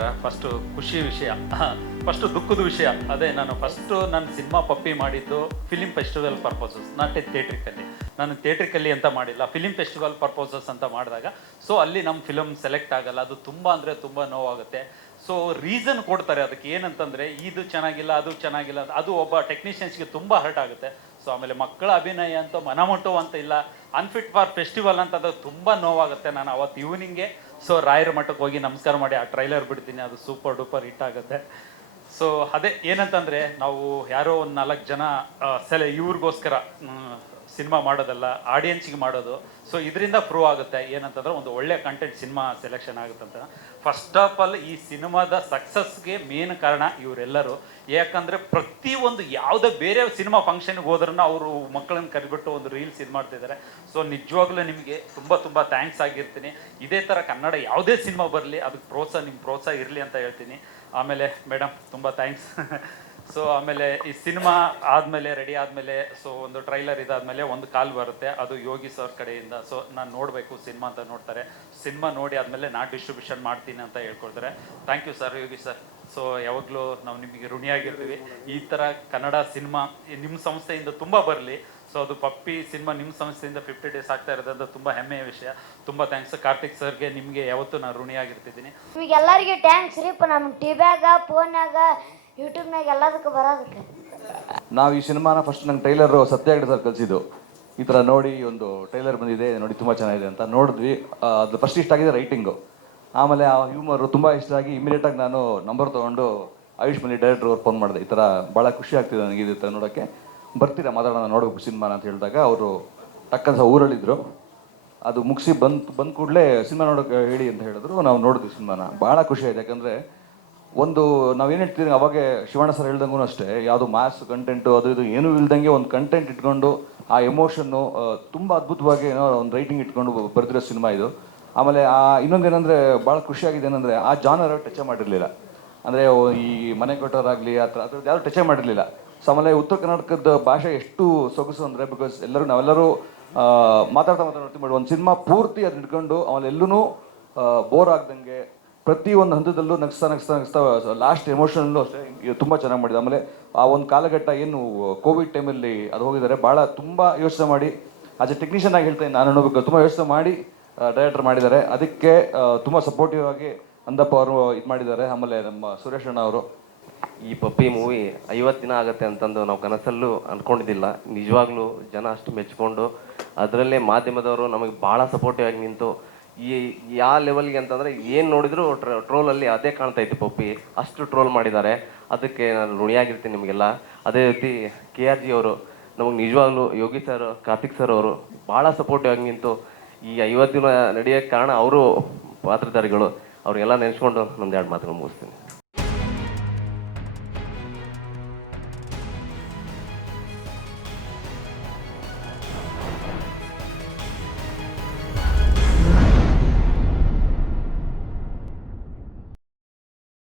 ನಮಸ್ಕಾರ. ಫಸ್ಟು ಖುಷಿ ವಿಷಯ, ಫಸ್ಟು ದುಃಖದ ವಿಷಯ. ಅದೇ ನಾನು ಫಸ್ಟು ನನ್ನ ಸಿನಿಮಾ ಪಪ್ಪಿ ಮಾಡಿದ್ದು film festival purposes, not A theatrically. ನಾನು ಥಿಯೇಟ್ರಿಕಲ್ಲಿ ಅಂತ ಮಾಡಿಲ್ಲ, ಫಿಲಿಮ್ ಫೆಸ್ಟಿವಲ್ ಪರ್ಪೋಸಸ್ ಅಂತ ಮಾಡಿದಾಗ ಸೊ ಅಲ್ಲಿ ನಮ್ಮ ಫಿಲಮ್ ಸೆಲೆಕ್ಟ್ ಆಗಲ್ಲ. ಅದು ತುಂಬ ಅಂದರೆ ತುಂಬ ನೋವಾಗುತ್ತೆ. ಸೊ ರೀಸನ್ ಕೊಡ್ತಾರೆ ಅದಕ್ಕೆ, ಏನಂತಂದರೆ ಇದು ಚೆನ್ನಾಗಿಲ್ಲ, ಅದು ಚೆನ್ನಾಗಿಲ್ಲ ಅಂತ. ಅದು ಒಬ್ಬ ಟೆಕ್ನಿಷಿಯನ್ಸ್ಗೆ ತುಂಬ ಹರ್ಟ್ ಆಗುತ್ತೆ. ಸೊ ಆಮೇಲೆ ಮಕ್ಕಳ ಅಭಿನಯ ಅಂತ ಮನಮುಟ್ಟುವ ಅಂತ ಇಲ್ಲ, ಅನ್ಫಿಟ್ ಫಾರ್ ಫೆಸ್ಟಿವಲ್ ಅಂತ ಅದು ತುಂಬ ನೋವಾಗುತ್ತೆ. ನಾನು ಅವತ್ತು ಈವ್ನಿಂಗ್ಗೆ ಸೊ ರಾಯರ ಮಠಕ್ಕೆ ಹೋಗಿ ನಮಸ್ಕಾರ ಮಾಡಿ ಆ ಟ್ರೈಲರ್ ಬಿಡ್ತೀನಿ, ಅದು ಸೂಪರ್ ಡೂಪರ್ ಹಿಟ್ ಆಗುತ್ತೆ. ಸೊ ಅದೇ ಏನಂತಂದರೆ, ನಾವು ಯಾರೋ ಒಂದು 4 ಜನ ಇವ್ರಿಗೋಸ್ಕರ ಸಿನಿಮಾ ಮಾಡೋದಲ್ಲ, ಆಡಿಯನ್ಸಿಗೆ ಮಾಡೋದು. ಸೊ ಇದರಿಂದ ಪ್ರೂವ್ ಆಗುತ್ತೆ ಏನಂತಂದ್ರೆ ಒಂದು ಒಳ್ಳೆ ಕಂಟೆಂಟ್ ಸಿನಿಮಾ ಸೆಲೆಕ್ಷನ್ ಆಗುತ್ತಂತ. ಫಸ್ಟ್ ಆಫ್ ಆಲ್ ಈ ಸಿನಿಮಾದ ಸಕ್ಸಸ್ಗೆ ಮೇನ್ ಕಾರಣ ಇವರೆಲ್ಲರೂ. ಯಾಕಂದರೆ ಪ್ರತಿಯೊಂದು ಯಾವುದೇ ಬೇರೆ ಸಿನಿಮಾ ಫಂಕ್ಷನ್ಗೆ ಹೋದ್ರೂ ಅವರು ಮಕ್ಕಳನ್ನು ಕರೆದ್ಬಿಟ್ಟು ಒಂದು ರೀಲ್ಸ್ ಇದು ಮಾಡ್ತಿದ್ದಾರೆ. ಸೊ ನಿಜವಾಗ್ಲೂ ನಿಮಗೆ ತುಂಬ ತುಂಬ ಥ್ಯಾಂಕ್ಸ್ ಆಗಿರ್ತೀನಿ. ಇದೇ ಥರ ಕನ್ನಡ ಯಾವುದೇ ಸಿನಿಮಾ ಬರಲಿ ಅದಕ್ಕೆ ನಿಮ್ಮ ಪ್ರೋತ್ಸಾಹ ಇರಲಿ ಅಂತ ಹೇಳ್ತೀನಿ. ಆಮೇಲೆ ಮೇಡಮ್ ತುಂಬ ಥ್ಯಾಂಕ್ಸ್. ಸೊ ಆಮೇಲೆ ಈ ಸಿನಿಮಾ ಆದಮೇಲೆ ರೆಡಿ ಆದಮೇಲೆ ಸೊ ಒಂದು ಟ್ರೈಲರ್ ಇದಾದಮೇಲೆ ಒಂದು ಕಾಲ್ ಬರುತ್ತೆ, ಅದು ಯೋಗಿ ಸರ್ ಕಡೆಯಿಂದ. ಸೊ ನಾನು ನೋಡಬೇಕು ಸಿನಿಮಾ ಅಂತ ನೋಡ್ತಾರೆ. ಸಿನಿಮಾ ನೋಡಿ ಆದಮೇಲೆ ನಾನು ಡಿಸ್ಟ್ರಿಬ್ಯೂಷನ್ ಮಾಡ್ತೀನಿ ಅಂತ ಹೇಳ್ಕೊಡ್ತಾರೆ. Thank you sir, Yogi sir. So ಯಾವಾಗಲೂ ನಾವು ನಿಮಗೆ ಋಣಿಯಾಗಿರ್ತೀವಿ. ಈ ಥರ ಕನ್ನಡ ಸಿನಿಮಾ ನಿಮ್ಮ ಸಂಸ್ಥೆಯಿಂದ ತುಂಬ ಬರಲಿ. ಸೊ ಅದು ಪಪ್ಪಿ ಸಿನಿಮಾ ನಿಮ್ಮ ಸಂಸ್ಥೆಯಿಂದ 50 ಡೇಸ್ ಆಗ್ತಾ ಇರೋದ್ರಿಂದ ತುಂಬ ಹೆಮ್ಮೆಯ ವಿಷಯ. ತುಂಬ ಥ್ಯಾಂಕ್ಸ್ ಕಾರ್ತಿಕ್ ಸರ್ಗೆ, ನಿಮಗೆ ಯಾವತ್ತೂ ನಾನು ಋಣಿಯಾಗಿರ್ತಿದ್ದೀನಿ. ನಿಮಗೆಲ್ಲರಿಗೆ ಥ್ಯಾಂಕ್ಸ್ ರೀ. ನಮ್ಮ ಟಿವ್ಯಾಗ, ಫೋನ್ಯಾಗ, ಯೂಟ್ಯೂಬ್ನಾಗ ಎಲ್ಲದಕ್ಕೂ ಬರೋದಕ್ಕೆ. ನಾವು ಈ ಸಿನಿಮಾನ ಫಸ್ಟ್ ನಂಗೆ ಟ್ರೈಲರು ಸತ್ಯಾಗ್ರಹ ಸರ್ ಕಲಿಸಿದ್ದು. ಈ ಥರ ನೋಡಿ ಒಂದು ಟ್ರೈಲರ್ ಬಂದಿದೆ ನೋಡಿ ತುಂಬ ಚೆನ್ನಾಗಿದೆ ಅಂತ ನೋಡಿದ್ವಿ. ಅದು ಫಸ್ಟ್ ಇಷ್ಟ ಆಗಿದೆ ರೈಟಿಂಗು, ಆಮೇಲೆ ಆ ಹ್ಯೂಮರು ತುಂಬ ಇಷ್ಟ ಆಗಿ ಇಮಿಡಿಯೇಟಾಗಿ ನಾನು ನಂಬರ್ ತೊಗೊಂಡು ಆಯುಷ್ ಮಲ್ಲಿ ಡೈರೆಕ್ಟರ್ ಅವ್ರು ಫೋನ್ ಮಾಡಿದೆ. ಈ ಥರ ಭಾಳ ಖುಷಿ ಆಗ್ತಿದೆ ನನಗೆ ಇದು ನೋಡೋಕ್ಕೆ, ಬರ್ತೀರಾ ಮಾತಾಡೋಣ ನೋಡಬೇಕು ಸಿನಿಮಾನ ಅಂತ ಹೇಳಿದಾಗ ಅವರು ಟಕ್ಕಂತ ಊರಲ್ಲಿದ್ದರು. ಅದು ಮುಗಿಸಿ ಬಂದ ಕೂಡಲೇ ಸಿನಿಮಾ ನೋಡೋಕೆ ಹೇಳಿ ಅಂತ ಹೇಳಿದ್ರು. ನಾವು ನೋಡಿದ್ವಿ ಸಿನಿಮಾನ, ಭಾಳ ಖುಷಿ ಆಯಿತು. ಯಾಕಂದರೆ ಒಂದು ನಾವೇನು ಹೇಳ್ತೀವಿ ಅವಾಗೆ ಶಿವಣ್ಣ ಸರ್ ಹೇಳ್ದಂಗೂ ಅಷ್ಟೇ, ಯಾವುದು ಮಾಸ್ ಕಂಟೆಂಟು ಅದು ಇದು ಏನೂ ಇಲ್ದಂಗೆ ಒಂದು ಕಂಟೆಂಟ್ ಇಟ್ಕೊಂಡು ಆ ಎಮೋಷನ್ನು ತುಂಬ ಅದ್ಭುತವಾಗಿ ಏನೋ ಒಂದು ರೈಟಿಂಗ್ ಇಟ್ಕೊಂಡು ಬರ್ತಿರೋ ಸಿನಿಮಾ ಇದು. ಆಮೇಲೆ ಇನ್ನೊಂದೇನೆಂದರೆ ಭಾಳ ಖುಷಿಯಾಗಿದೆ ಏನಂದರೆ ಆ ಜಾನರ್ ಟಚ್ ಮಾಡಿರಲಿಲ್ಲ. ಅಂದರೆ ಈ ಮನೆ ಕೊಟ್ಟವರಾಗಲಿ ಆ ಥರ ಅದ್ರದ್ದು ಯಾರು ಟಚ್ ಮಾಡಿರಲಿಲ್ಲ. ಸೊ ಆಮೇಲೆ ಉತ್ತರ ಕರ್ನಾಟಕದ ಭಾಷೆ ಎಷ್ಟು ಸೊಗಸು ಅಂದರೆ, ಬಿಕಾಸ್ ನಾವೆಲ್ಲರೂ ಮಾತಾಡ್ತಾ ಮಾಡಿ ಒಂದು ಸಿನಿಮಾ ಪೂರ್ತಿ ಅದನ್ನ ಇಟ್ಕೊಂಡು ಆಮೇಲೆ ಎಲ್ಲೂ ಬೋರ್ ಆಗ್ದಂಗೆ ಪ್ರತಿಯೊಂದು ಹಂತದಲ್ಲೂ ನಗಿಸ್ತಾ ಲಾಸ್ಟ್ ಎಮೋಷನಲ್ಲೂ ಅಷ್ಟೇ ತುಂಬ ಚೆನ್ನಾಗಿ ಮಾಡಿದೆ. ಆಮೇಲೆ ಆ ಒಂದು ಕಾಲಘಟ್ಟ ಏನು ಕೋವಿಡ್ ಟೈಮಲ್ಲಿ ಅದು ಹೋಗಿದ್ದಾರೆ, ಭಾಳ ತುಂಬ ಯೋಚನೆ ಮಾಡಿ ಆಸ್ ಎ ಟೆಕ್ನಿಷಿಯನ್ ಆಗಿ ಹೇಳ್ತೀನಿ ನಾನು ಅನ್ನೋಬೇಕು, ತುಂಬ ಯೋಚನೆ ಮಾಡಿ ಡೈರೆಕ್ಟರ್ ಮಾಡಿದ್ದಾರೆ. ಅದಕ್ಕೆ ತುಂಬ ಸಪೋರ್ಟಿವ್ ಆಗಿ ಅಂದಪ್ಪ ಅವರು ಇದು ಮಾಡಿದ್ದಾರೆ. ಆಮೇಲೆ ನಮ್ಮ ಸುರೇಶ್ ಅಣ್ಣ ಅವರು ಈ ಪಪ್ಪಿ ಮೂವಿ 50 ದಿನ ಆಗುತ್ತೆ ಅಂತಂದು ನಾವು ಕನಸಲ್ಲೂ ಅಂದ್ಕೊಂಡಿದ್ದಿಲ್ಲ. ನಿಜವಾಗ್ಲೂ ಜನ ಅಷ್ಟು ಮೆಚ್ಕೊಂಡು, ಅದರಲ್ಲೇ ಮಾಧ್ಯಮದವರು ನಮಗೆ ಭಾಳ ಸಪೋರ್ಟಿವ್ ಆಗಿ ನಿಂತು ಈ ಯಾವ ಲೆವೆಲ್ಗೆ ಅಂತಂದರೆ ಏನು ನೋಡಿದ್ರು ಟ್ರೋಲಲ್ಲಿ ಅದೇ ಕಾಣ್ತಾ ಇತ್ತು ಪಪ್ಪಿ, ಅಷ್ಟು ಟ್ರೋಲ್ ಮಾಡಿದ್ದಾರೆ. ಅದಕ್ಕೆ ನಾನು ಋಣಿಯಾಗಿರ್ತೀನಿ ನಿಮಗೆಲ್ಲ. ಅದೇ ರೀತಿ KRG ಅವರು ನಮಗೆ ನಿಜವಾಗ್ಲೂ ಯೋಗಿ ಸರ್, ಕಾರ್ತಿಕ್ ಸರ್ ಅವರು ಭಾಳ ಸಪೋರ್ಟಿವ್ ಆಗಿ ನಿಂತು ಈ 50 ದಿನ ನಡೆಯೋಕ್ಕೆ ಕಾರಣ ಅವರು ಪಾತ್ರಧಾರಿಗಳು. ಅವ್ರಿಗೆಲ್ಲ ನೆನೆಸ್ಕೊಂಡು ನಮ್ದು 2 ಮಾತುಗಳು ಮುಗಿಸ್ತೀನಿ.